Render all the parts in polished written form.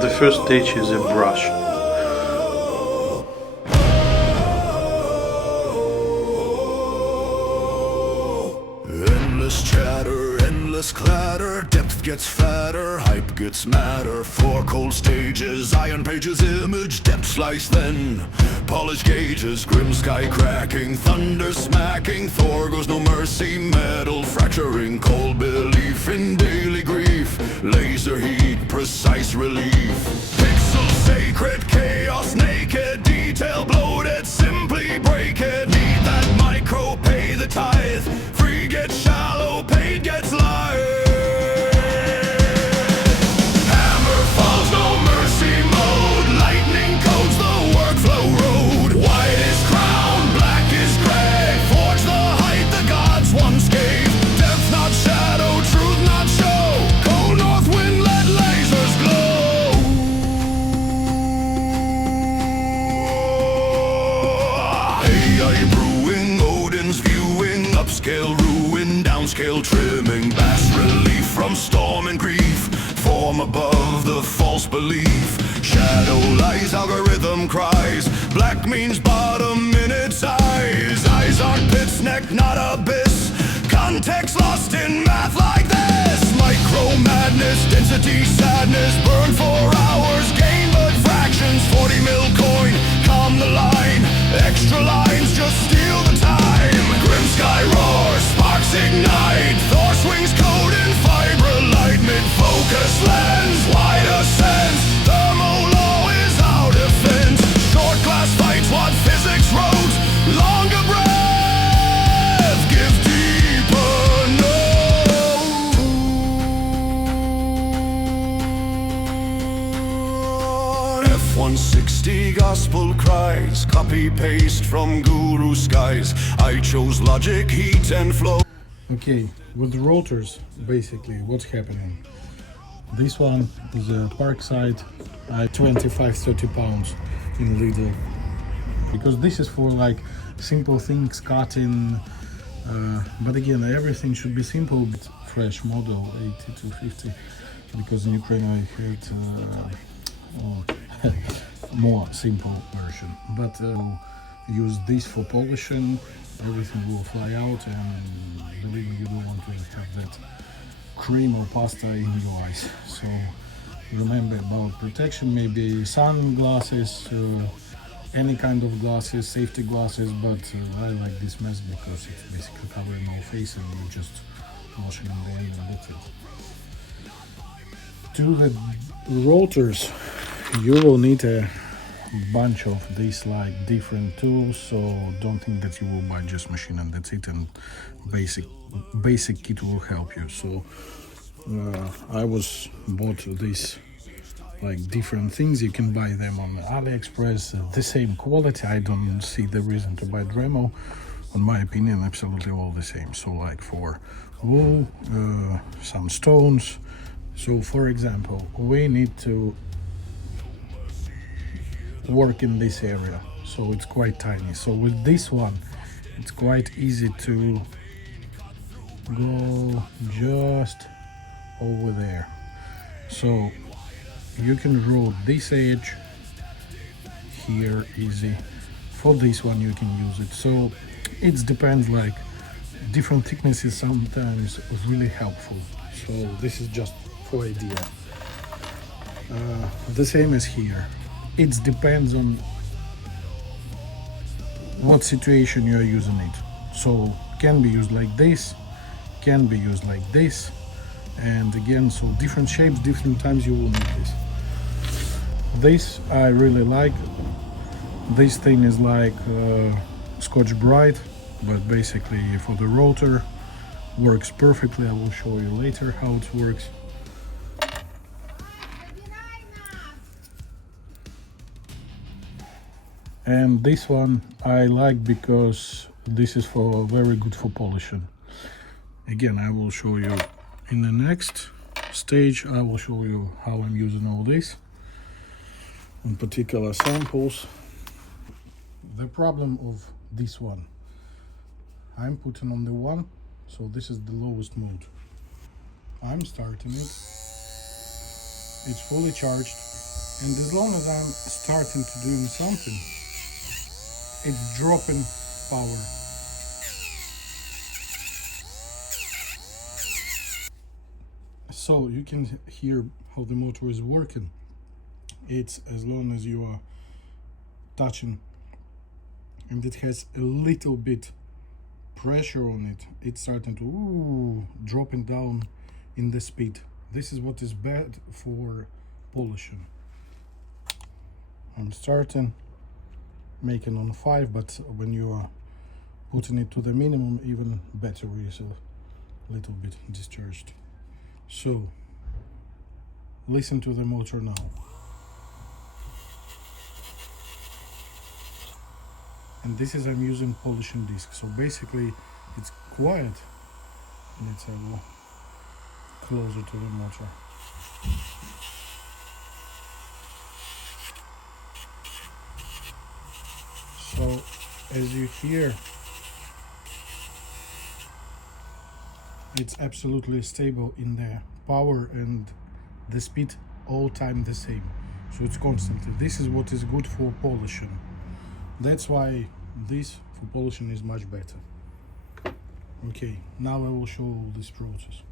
The first stage is a brush. Endless chatter, endless clatter, depth gets fatter, hype gets madder. Four cold stages, iron pages, image, depth slice then. Polished gauges, grim sky cracking, thunder smacking, Thor goes no mercy, metal fracturing, cold belief in daily grief, laser heat, precise relief. Pixel sacred, chaos naked, detail bloated, simply break it. Need that micro, pay the tithe, free gets shallow, paid gets light. Hammer falls, no mercy mode, lightning codes the workflow road. White is crown, black is gray, forge the height the gods once gave. Depth not shadow, truth not show, cold north wind let lasers glow. AI brewing, Odin's viewing, upscale ruin, downscale trimming, bas-relief from storm and grief, form above the false belief. Shadow lies, algorithm cries, black means bottom in its eyes. Eyes aren't pits, neck not abyss, context lost in math like this. Micro madness, density sadness, burn for hours, gain but fractions. 40 mil coin, calm the line, extra lines just steal the time. Grim sky roars, sparks ignite, Thor swings code in fibrillite, mid-focus lens, wider sense, thermal law is our defense. Short class fights what physics wrote, longer breath, give deeper note. F-160 gospel cries, copy paste from guru skies. I chose logic, heat and flow. Okay, with the rotors, basically, what's happening? This one is a Parkside, 25-30 pounds in Lidl. Because this is for like simple things, cutting, but again, everything should be simple. Fresh model 8250, because in Ukraine I heard more simple version. But use this for polishing, everything will fly out, and believe me, you don't want to have that cream or pasta in your eyes. So remember about protection, maybe sunglasses, any kind of glasses, safety glasses, but I like this mask because it's basically covering all face and you just washing in the end and that's it. To the rotors, you will need a bunch of these like different tools, so don't think that you will buy just machine and that's it, and basic kit will help you. So I bought these like different things. You can buy them on AliExpress, the same quality. I don't see the reason to buy Dremel. In my opinion, absolutely all the same. So like for wool, some stones. So for example, we need to work in this area, so it's quite tiny. So with this one, it's quite easy to go just over there. So you can draw this edge here easy. For this one you can use it. So it depends, like different thicknesses sometimes really helpful. So this is just for idea. The same as here. It depends on what situation you are using it. So can be used like this, can be used like this, and again, so different shapes, different times you will need this. This I really like. This thing is like Scotch Brite, but basically for the rotor works perfectly. I will show you later how it works. And this one I like because this is very good for polishing. Again, I will show you in the next stage. I will show you how I'm using all this in particular samples. The problem of this one, I'm putting on the one, so this is the lowest mode. I'm starting it. It's fully charged. And as long as I'm starting to do something, it's dropping power. So you can hear how the motor is working. It's as long as you are touching and it has a little bit pressure on it, it's starting to dropping down in the speed. This is what is bad for polishing. I'm starting making on 5, but when you are putting it to the minimum, even battery is a little bit discharged. So listen to the motor now. And this is I'm using polishing disc, so basically it's quiet. Let's go closer to the motor. So as you hear, it's absolutely stable in the power and the speed all time the same, so it's constantly. This is what is good for polishing. That's why this for polishing is much better. Okay, now I will show this process.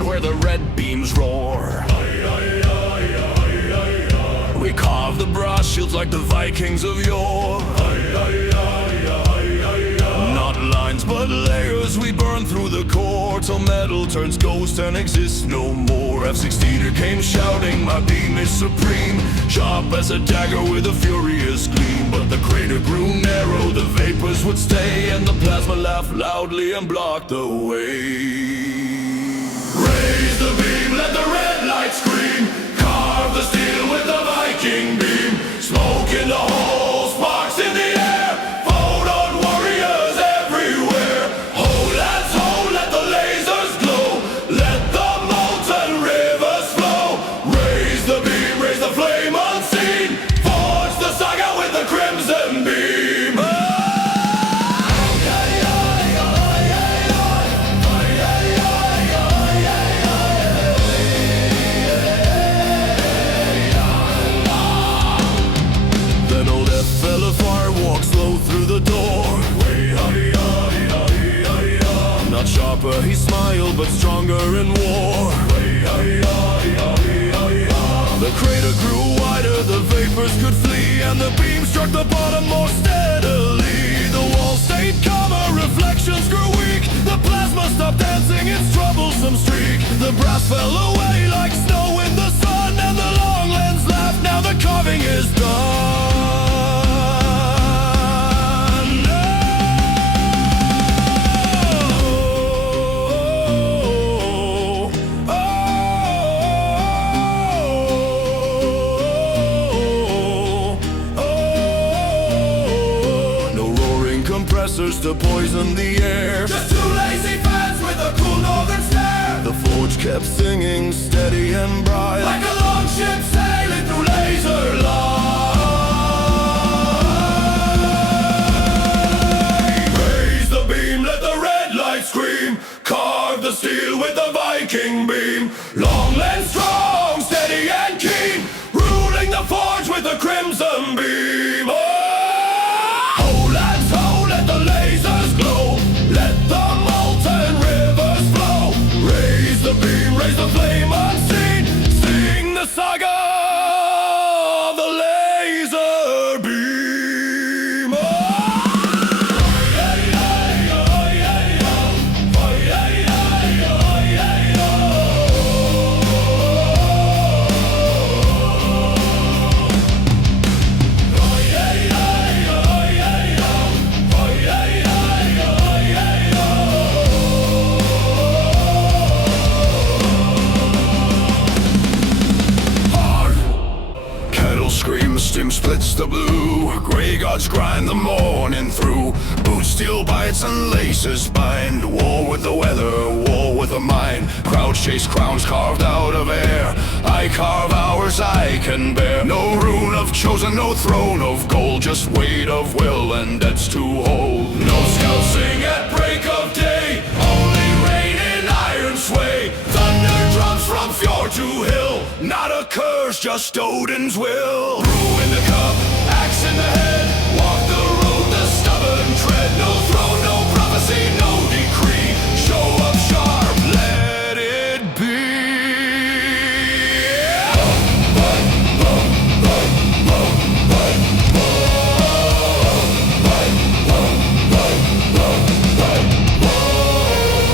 Where the red beams roar, we carve the brass shields like the Vikings of yore. Not lines but layers, we burn through the core till metal turns ghost and exists no more. F-16er came shouting, my beam is supreme, sharp as a dagger with a furious gleam. But the crater grew narrow, the vapors would stay, and the plasma laughed loudly and blocked the way. Raise the beam, let the red light scream, carve the steel with the Viking beam. Smoke in the hole, sparks in the air, fold on warriors everywhere. Hold hands, hold, let the lasers glow, let the molten rivers flow. Raise the beam, raise the flame unseen, forge the saga with the crimson beam. Sharper, he smiled, but stronger in war. The crater grew wider, the vapors could flee, and the beam struck the bottom more steadily. The walls stayed calmer, reflections grew weak. The plasma stopped dancing its troublesome streak. The brass fell away like snow in the sun, and the long lens laughed, now the carving is done. To poison the air, just two lazy fans with a cool northern stare. The forge kept singing steady and bright, like a long ship sailing through laser light. Raise the beam, let the red light scream, carve the steel with the Viking beam. Long lens strong, steady and keen, ruling the forge with the crimson beam. Raise the flame unseen, sing the saga of the laser beam. Steam splits the blue, gray gods grind the morning through. Boom. steel bites and laces bind. War with the weather, war with the mind. Crowds chase crowns carved out of air. I carve hours I can bear. No rune of chosen, no throne of gold, just weight of will and debts to hold. No scouts sing at break of day, only rain in iron sway. Thunder drums from fjord to hill, not a curse, just Odin's will. Brew in the cup, axe in the head, walk the road, the stubborn tread. No throne, no prophecy, no decree. Show up sharp, let it be.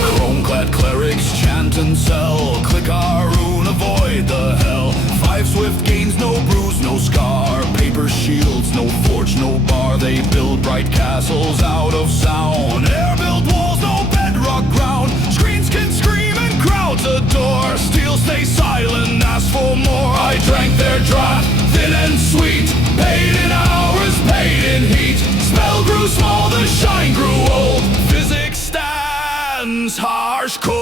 Chrome-clad clerics chant and sell. Click our rune, avoid the hell. 5 swift gains, no bruise, no scar. Paper shields, no forge, no bar. They build bright castles out of sound. Air-built walls, no bedrock ground. Screens can scream and crowds adore. Steel stay silent, ask for more. I drank their draught, thin and sweet. Paid in hours, paid in heat. Spell grew small, the shine grew old. Physics stands harsh, cold.